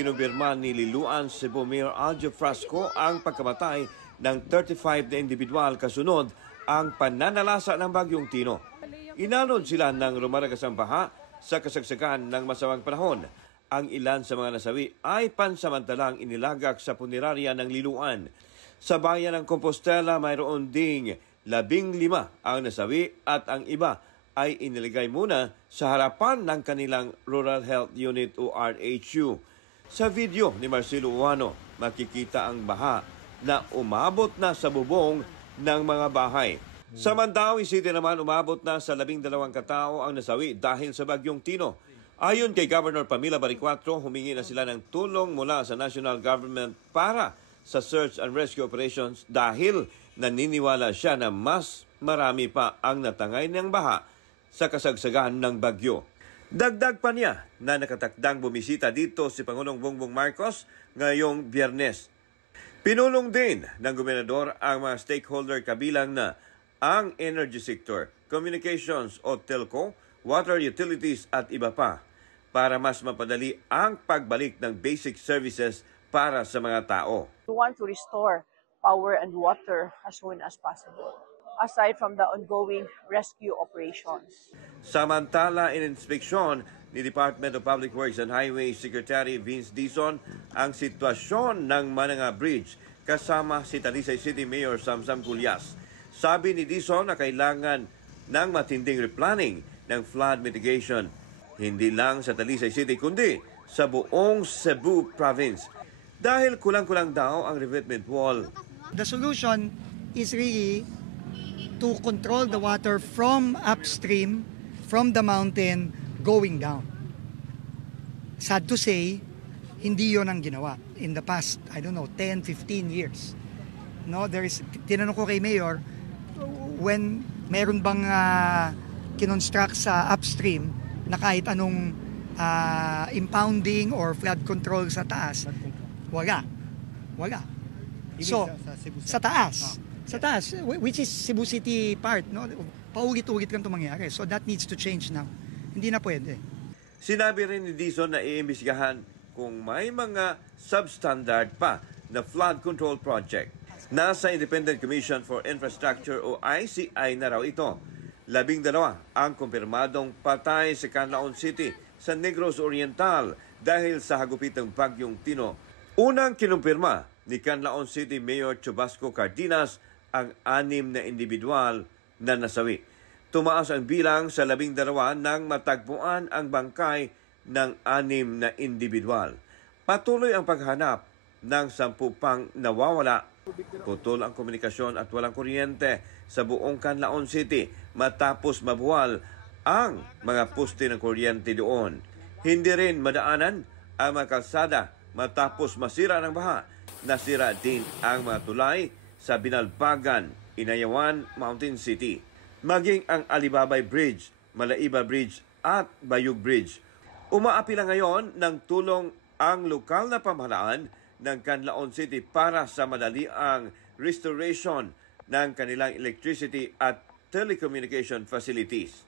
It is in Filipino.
kinumpirma ni Liloan Cebu Mayor Aljo Frasco ang pagkamatay ng 35 na individual kasunod ang pananalasa ng Bagyong Tino. Inanod sila ng rumaragasang baha sa kasagsagan ng masamang panahon. Ang ilan sa mga nasawi ay pansamantalang inilagak sa punerarya ng Liloan. Sa bayan ng Compostela, mayroon ding 15 ang nasawi at ang iba ay iniligay muna sa harapan ng kanilang Rural Health Unit o RHU. Sa video ni Marcelo Uano, makikita ang baha na umabot na sa bubong ng mga bahay. Sa Mandaue City naman, umabot na sa 12 katao ang nasawi dahil sa Bagyong Tino. Ayon kay Governor Pamela Baricuatro, humingi na sila ng tulong mula sa national government para sa search and rescue operations dahil naniniwala siya na mas marami pa ang natangay ng baha sa kasagsagan ng bagyo. Dagdag pa niya na nakatakdang bumisita dito si Pangulong Bongbong Marcos ngayong Biyernes. Pinulong din ng gobernador ang mga stakeholder kabilang na ang energy sector, communications o telco, water utilities at iba pa para mas mapadali ang pagbalik ng basic services para sa mga tao. We want to restore power and water as soon as possible, aside from the ongoing rescue operations. Samantala, ininspeksyon ni Department of Public Works and Highways Secretary Vince Dizon ang sitwasyon ng Mananga Bridge kasama si Talisay City Mayor Samsam Culyas. Sabi ni Dizon na kailangan ng matinding replanning ng flood mitigation, hindi lang sa Talisay City kundi sa buong Cebu Province dahil kulang-kulang daw ang revetment wall. The solution is really to control the water from upstream, from the mountain, going down. Sad to say, hindi yon ang ginawa in the past, 10, 15 years. No, tinanong ko kay Mayor, when meron bang kinonstruct sa upstream na kahit anong impounding or flood control sa taas, wala. So, sa taas, which is Cebu City part, no? Paulit-ulit lang ito mangyari. So that needs to change now. Hindi na pwede. Sinabi rin ni Dizon na iimbestigahan kung may mga substandard pa na flood control project. Nasa Independent Commission for Infrastructure o ICI na raw ito. 12 ang kumpirmadong patay sa Canlaon City sa Negros Oriental dahil sa hagupitang Bagyong Tino. Unang kinumpirma ni Canlaon City Mayor Chubasco Cardenas ang 6 na individual na nasawi. Tumaas ang bilang sa 12 nang matagpuan ang bangkay ng 6 na individual. Patuloy ang paghanap ng 10 pang nawawala. Putol ang komunikasyon at walang kuryente sa buong Canlaon City matapos mabuwal ang mga poste ng kuryente doon. Hindi rin madaanan ang mga kalsada matapos masira ng baha. Nasira din ang mga tulay sa Binalbagan, Inayawan, Mountain City. Maging ang Alibabay Bridge, Malaiba Bridge at Bayug Bridge. Umaapila ngayon ng tulong ang lokal na pamahalaan ng Canlaon City para sa madali ang restoration ng kanilang electricity at telecommunication facilities.